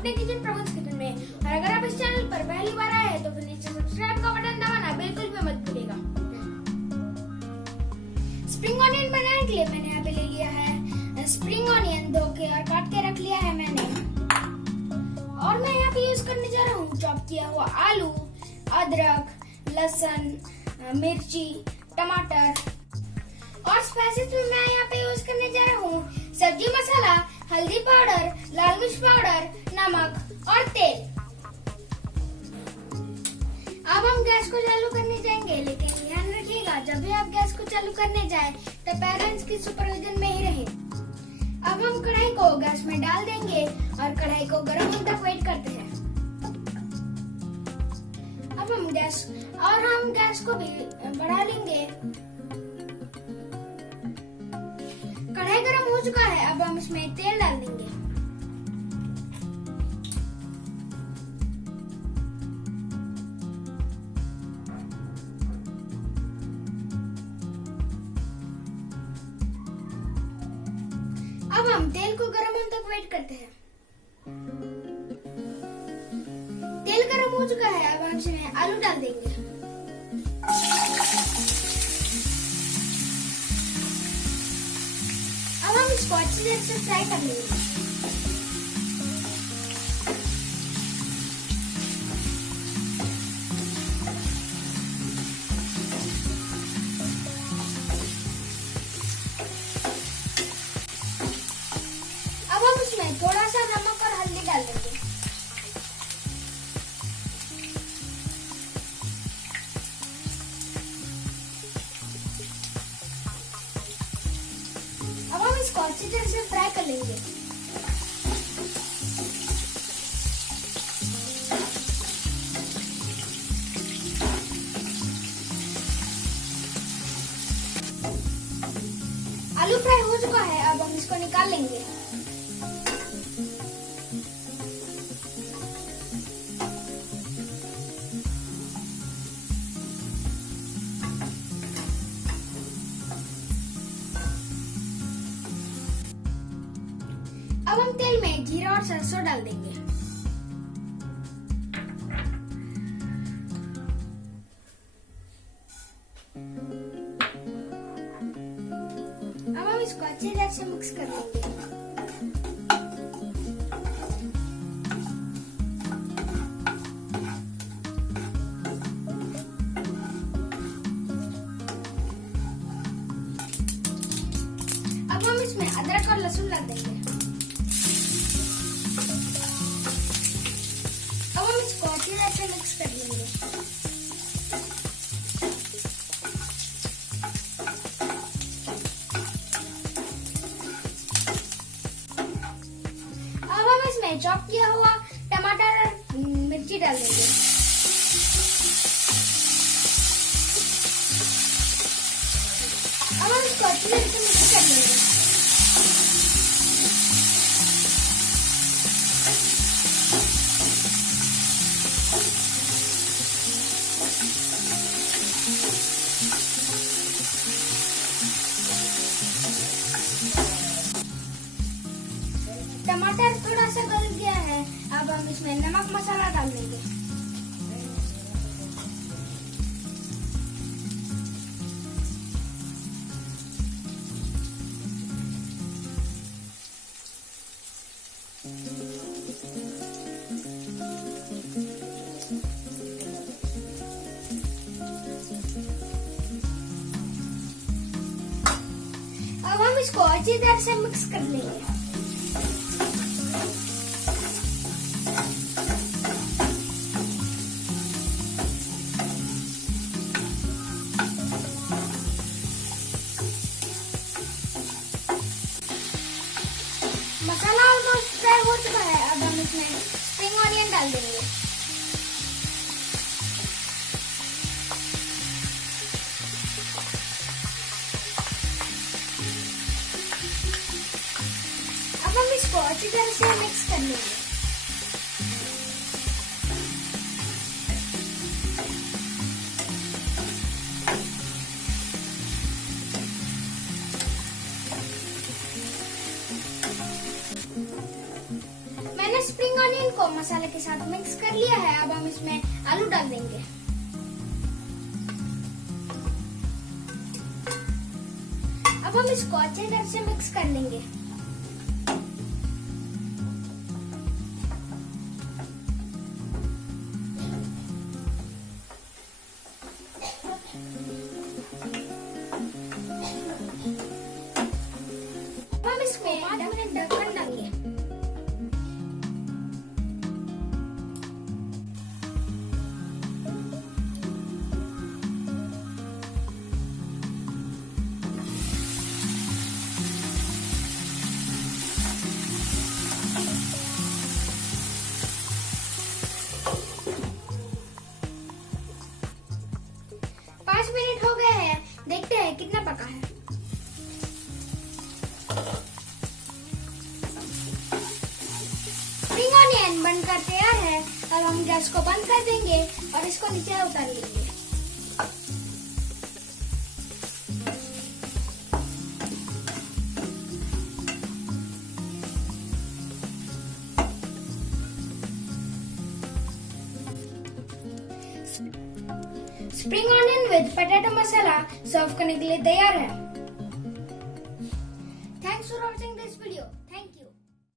अपने kitchen प्रभुज kitchen में। और अगर आप इस चैनल पर पहली बार आए हैं तो फिर नीचे सब्सक्राइब का बटन दबाना बिल्कुल भी मत भूलिएगा। स्प्रिंग ऑनियन बनाने के लिए मैंने यहाँ पे ले लिया है स्प्रिंग ऑनियन, धो के और काट के रख लिया है मैंने। और मैं यहाँ पे यूज करने जा रहा हूँ चॉप किया हुआ आलू, अदरक, लहसुन, मिर्ची, टमाटर। और स्पाइसेस में मैं यहाँ पे यूज करने जा रहा हूँ सब्जी मसाला, हल्दी पाउडर, लाल मिर्च पाउडर, नमक और तेल। अब हम गैस को चालू करने जाएंगे, लेकिन ध्यान रखिएगा जब भी आप गैस को चालू करने जाए तो पेरेंट्स की सुपरविजन में ही रहे। अब हम कढ़ाई को गैस में डाल देंगे और कढ़ाई को गर्म होने तक वेट करते हैं। अब हम गैस को भी बढ़ा लेंगे। कढ़ाई गर्म हो चुका है, अब हम इसमें तेल डाल देंगे। अब हम तेल को गर्म होने तक वेट करते हैं। तेल गर्म हो चुका है, अब हम इसमें आलू डाल देंगे। अब हम इसको अच्छी तरह से फ्राई कर लेंगे। अब हम इसमें थोड़ा सा नमक और हल्दी डाल देंगे। अब हम इसको अच्छी तरह से फ्राई कर लेंगे। आलू फ्राई हो चुका है, अब हम इसको निकाल लेंगे। अब हम तेल में जीरा और सरसों डाल देंगे। अब हम इसको अच्छी तरह से मिक्स कर देंगे। अब हम इसमें अदरक और लहसुन डाल देंगे। अब हम इसको अच्छी तरह से मिक्स कर लेंगे। अब हम इसमें चॉप किया हुआ टमाटर और मिर्ची डाल देंगे। अब हम इसको अच्छी तरह से मिक्स कर लेंगे। टमाटर थोड़ा सा गल गया है, अब हम इसमें नमक मसाला डाल देंगे। अब हम इसको अच्छी तरह से मिक्स कर लेंगे। मसाला ऑलमोस्ट फ्राई हो चुका है, अब हम इसमें स्प्रिंग ऑनियन डाल देंगे। अब हम इसको अच्छी तरह से मिक्स कर लेंगे। मैंने स्प्रिंग ऑनियन ऑनियन को मसाले के साथ मिक्स कर लिया है। अब हम इसमें आलू डाल देंगे। अब हम इसको अच्छे तरह से मिक्स कर लेंगे। हम इसमें 5 मिनट ढक्कन डालेंगे। मिनट हो गए हैं, देखते हैं कितना पका है। स्प्रिंग ऑनियन बनकर तैयार है। अब हम गैस को बंद कर देंगे और इसको नीचे उतार लेंगे। स्प्रिंग ऑनियन विद पोटैटो मसाला सर्व करने के लिए तैयार है।